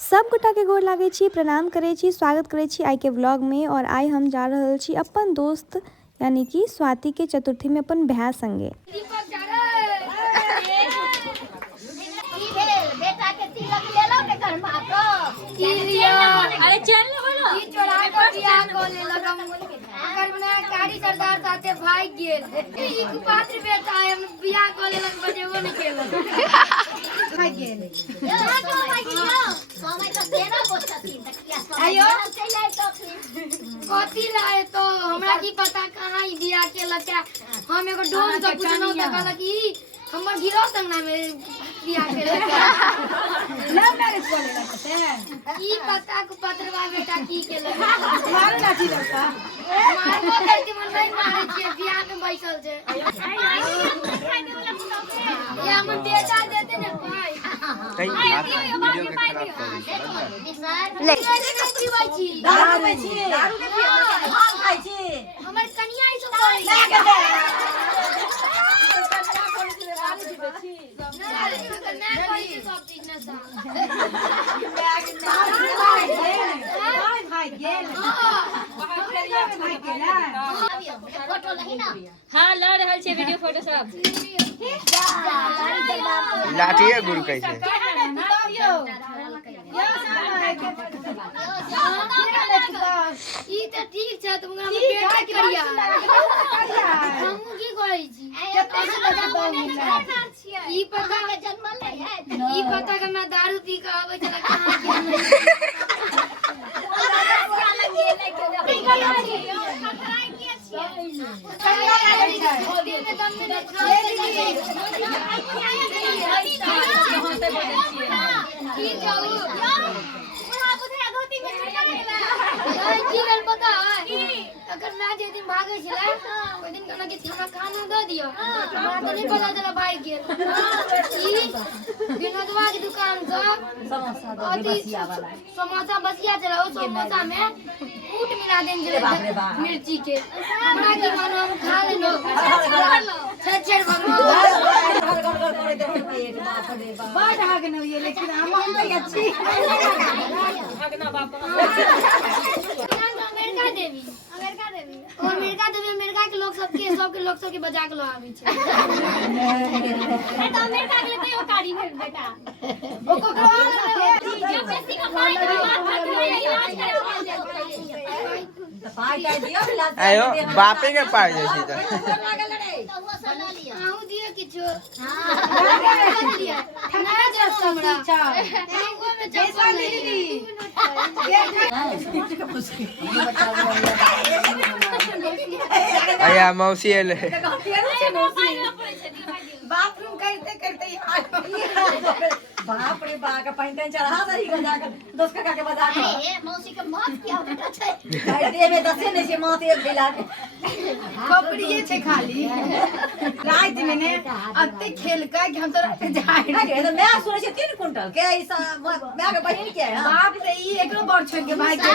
सब गोटा के गोर लागे छी, प्रणाम करे छी, स्वागत करे छी आई के व्लॉग में। और आई हम जा रहल छी अपन दोस्त यानी कि स्वाति के चतुर्थी में अपन भाई संगे। बेटा के तिलक ले लो ने घर मां को अरे चल लो बोलो ई चोरा को बियाह को ले लगा अगर बना गाड़ी सरदार साथे भाई गेल ई कुपात्र बेटा हम बियाह को ले लग बजेबो नहीं केलो भाई गेल समय तो तेरा पोछती तकिया आयो चल आए तो कथि लाए तो हमरा की पता कहां ई बियाह के लगा हम एगो डोर से पूछनो त कहला कि हमर गिरो संगना में बियाह के लव मैरिज को लेला कते ई पता को पत्रवा बेटा की के लगा मारे लाठी लड़का मारबो करती मन नहीं मारे छे बियाह में बैठल छे ये हमर बेटा देते ने भाई वीडियो के खराब कर ले पीबै छी दारू पीबै छी दारू के भांग खाइ छी हमर कनिया ई सब हाँ लड़ रहल छै वीडियो फोटो सब लाठिए गुरु कहै छै ई त ठीक छै तुम हमरा बेटा करिया हम की कहै छी कते से बजा दो ई पता के जन्म ले है ई पता के मैं दारू पी के आबै छला कहां पता है अगर मैं जे दिन भागे छला ओइ दिन कहना कि खाना खाना दे दियो हमरा तो नहीं पता चला भाई गेल ई विनोदवा की दुकान से समोसा दो बसिया वाला समोसा बसिया चला ओ समोसा में कूट मिला देंगे मिर्ची के हमरा की मानो हम खा लेनो छछर बात हागे न ये लेकिन हम तो अच्छी भागना बाप अमेरिका देवी और अमेरिका के लोग सबके बजा के लो आवी छे तो अमेरिका के लिए कारी भेट बेटा ओ को जो बेसी का पाई इलाज करे आयो बापे के पार जाय छी त आऊ दियो किछो हां खाना जस हमरा एगो में चप्पल दीदी आया मौसी एले बाथरूम करते करते बाप रे बाप पहिन चढ़ा दही गजा के दोस्त का के बजा के ए मौसी के माथ क्या बेटा छै दे में दसे ने से माथ एक ढिला कपड़ी ये छै खाली रात में ने अत्ते खेल का कि हम तो रात जाए तो मैं सुने छे 3 क्विंटल के ऐसा मैं के बहिन के है बाप रे ई एकरो बड़ छोड़ के भाई के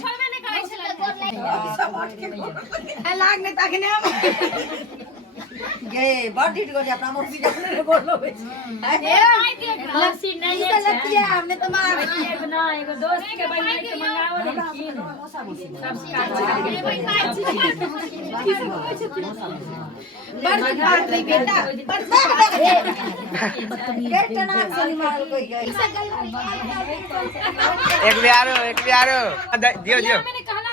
छोड़बे नहीं करे छला लाग ने ताकने गे बॉडी को अपना मोसी जपने बोल लो लस्सी नहीं है लतिया हमने तो मार एगो ना एगो दोस्त के बहिन के मंगाओ लेकिन बड़ बात रे बेटा बड़ बेटा नाम से मार कोई गई एक बियारो दियो दियो मैंने कहला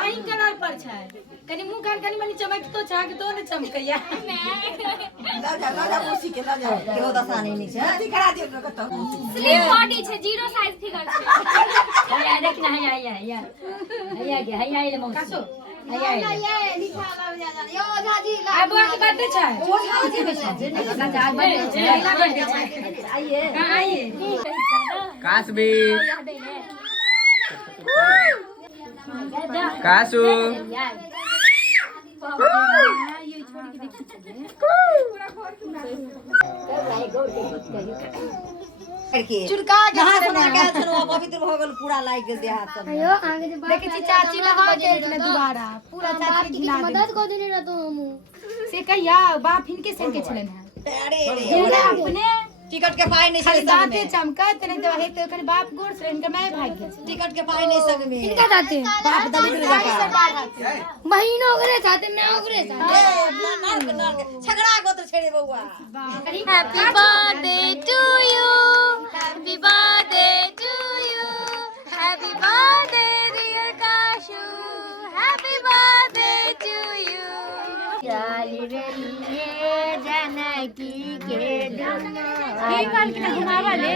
आई कलर पर छै कनी मुंह कान कनी मनी चमक तो छाक तो न चमकैया ला जा मोसी के ला जा केहो दसानी नहीं छै अथी करा दियो कतो स्लिम बॉडी छै जीरो साइज फिगर छै या देख ना हैया मौसी ये लिखा ला ज्यादा यो झाजी ला अब के बर्थडे छै ओ झाजी में छै आइए कासबी कासू चुरका जहां से ना गया छनो पवित्र भ गेल पूरा लाग गेल देह हाथ अयो आगे जे देखे छी चाची लगा के इतने दोबारा पूरा चाची की मदद को देने रहतो हम से कहिया बाप हिनके संग के छलन है टिकट के पाए नहीं खाली संग दांते में चमकत नहीं तो हे तो कर बाप गोड़ से इनका मैं भाग गया टिकट के पाए नहीं संग में इनका दाते बाप दलित लगा महीनों ओकरे साथे मैं ओकरे साथे झगड़ा को तो छेड़े बउआ Happy birthday to you. Happy birthday to you. Happy birthday dear Kashu. Happy birthday to you. चाली रही जानकी के दुनिया की बाल के घुमावा ले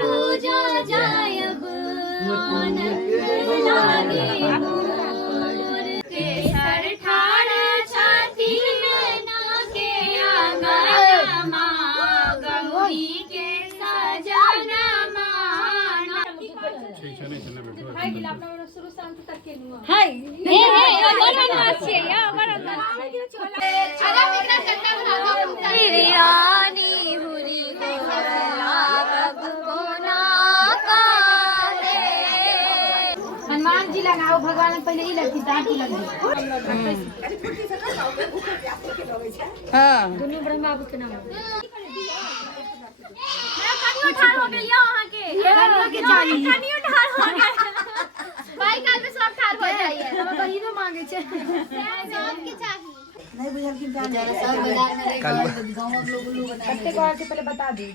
पूजा जायब केसर ठाड़ छाती में नाके आंगनमा गौरी के सजना माना बिरयानी हुरी हनुमान जी लगाओ भगवान पहले ही लगती ताकि लग गई हां दोनों ब्रह्मा बाबू के नाम कनियो ठाड़ हो गेल यहाँ के के चाली कनियो ठाड़ हो गेल भाई काल में सब ठाड़ हो जाइए हम बहिनो मांगे छे सबके चाहिए नहीं बुझल कि जान कत्ते को के पहले बता दी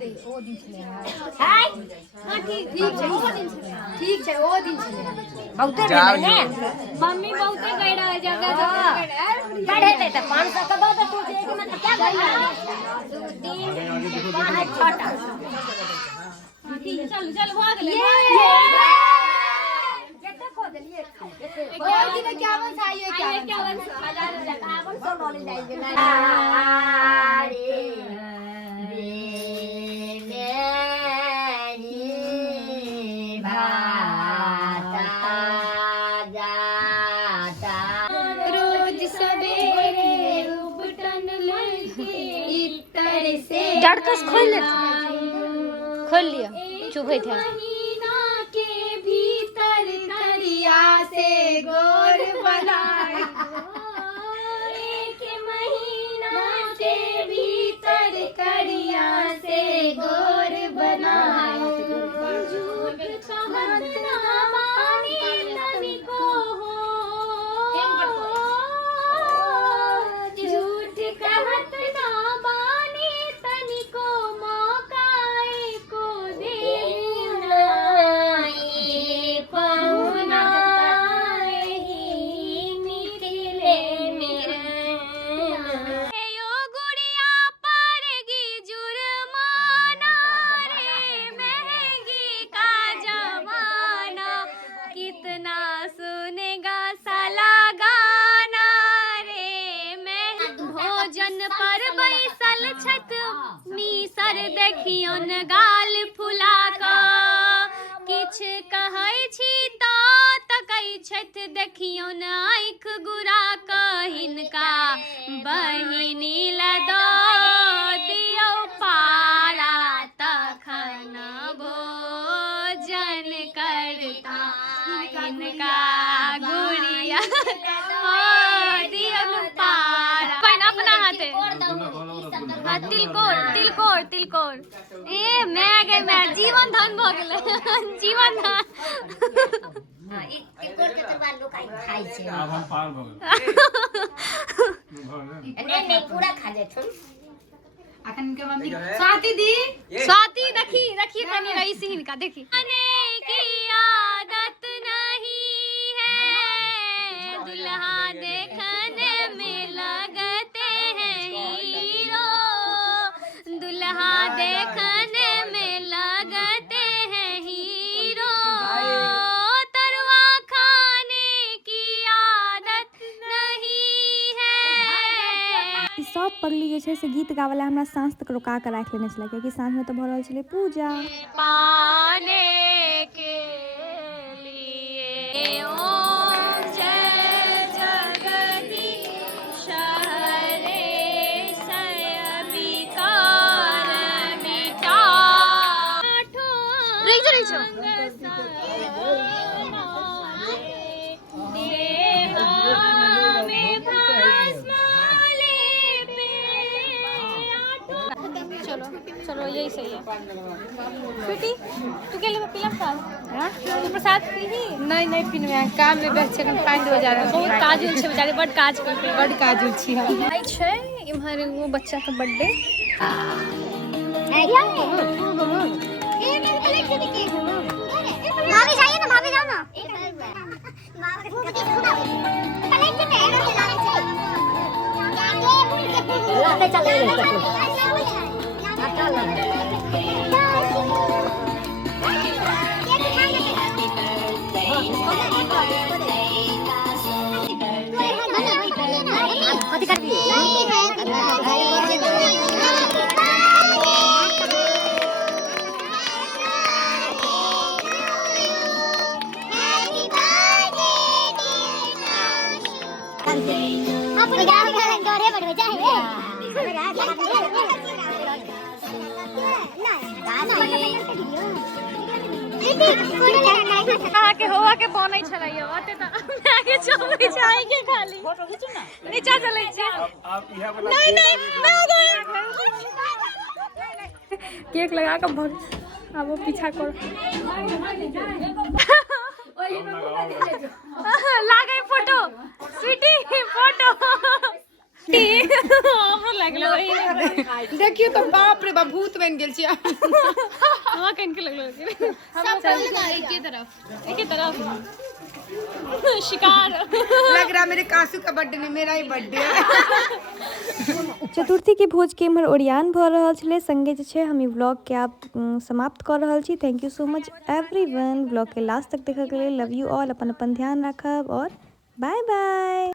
दे ओ दिन छले हां ठीक छै ओ दिन छले बहुते जाओ ने मम्मी बहुते गैड़ा जगह पढ़े थे तो 500 का बहुत टूट जाएगी मतलब क्या करना छोटा चल चल भाग ले कितना खो दिए ओ दिन क्या बन चाहिए क्या बन 5100 नॉलेज जाएगी रोज सवेरे उबटन लगे इतर से डरकस खोल लिया चुप है थे महीना के भीतर तरिया से गोर बनाए एक महीना के भीतर करिया से गोर बनाए झूठ कहत ना माने तनिको हो झूठ कहत ना माने तनिको मौकाए को देना ये पहुना ही निकले मेरे यो गुड़िया पड़ेगी जुर्माना रे महंगी का जमाना कितना सुनेगा साला गाना रे मैं भोजन पर बैसल छत मीसर देखियो न गाल फुला कऽ किछ कहै छी तऽ तकै छथि देखियो न आँखि गुरा कऽ हिनका बहिनी लऽ दऽ दियौ पारा तखन भोजन करता हिनका गुड़िया दियौ पारा पहिने अपना हाथे तिलकोर तिलकोर तिलकोर ए मैं गई मैं जीवन धन भ गेलै जीवन धन तिलकोर के तो बाल लोग खाई छे अब हम पार भ गेल नहीं पूरा खा जाए तुम अखन के मम्मी स्वाति दी स्वाति देखी देखी तनी रही सीन का देखी आने की आदत नहीं है दुल्हा देखने में लगते हैं हीरो दुल्हा देखने में लगते हैं हीरो तरुआ खाने की आदत नहीं है ई सब पगली जे छै से गीत गावला हमरा साँझ तक रोका के राखि लेने छलै कियाकि साँझ में तो भऽ रहल छलै पूजा पाने के लिए ओम जय जगदीश छो चलो चलो यही सही है। बेटी तू क्या ले पीला प्रसाद? तू प्रसाद पी ही? नहीं नहीं पिनवे काम में व्यस्त छन 5 बजे आ बहुत काजुल छे बेचारे, बड काज करते हैं, बड़ काजुल छी हम। आई छे इम्हर वो बच्चा का बर्थडे। भाभी जाइए ना, भाभी जाओ ना। लाते चले कति कर के होवा के बनै छलैय ओते त आगे चलै जाएंगे खाली नीचा चलै छी। नहीं नहीं केक लगा के भर अब वो पीछा कर लागे फोटो स्वीटी फोटो हमरो लागलो देखियो तो बाप रे बाप भूत बन गेल छी। हां कन के लगलो हम एक ही तरफ शिकार लग रहा मेरे कासू का बर्थडे नहीं, मेरा ही बर्थडे है। चतुर्थी के भोज के इम्हर ओरियान भ रहल छलै। संगे जे छै हम ई व्लॉग के आप समाप्त कर रहल छी। Thank you so much everyone vlog के लास्ट तक देखै के लेल। Love you all. अपन अपन ध्यान राखब और बाय बाय।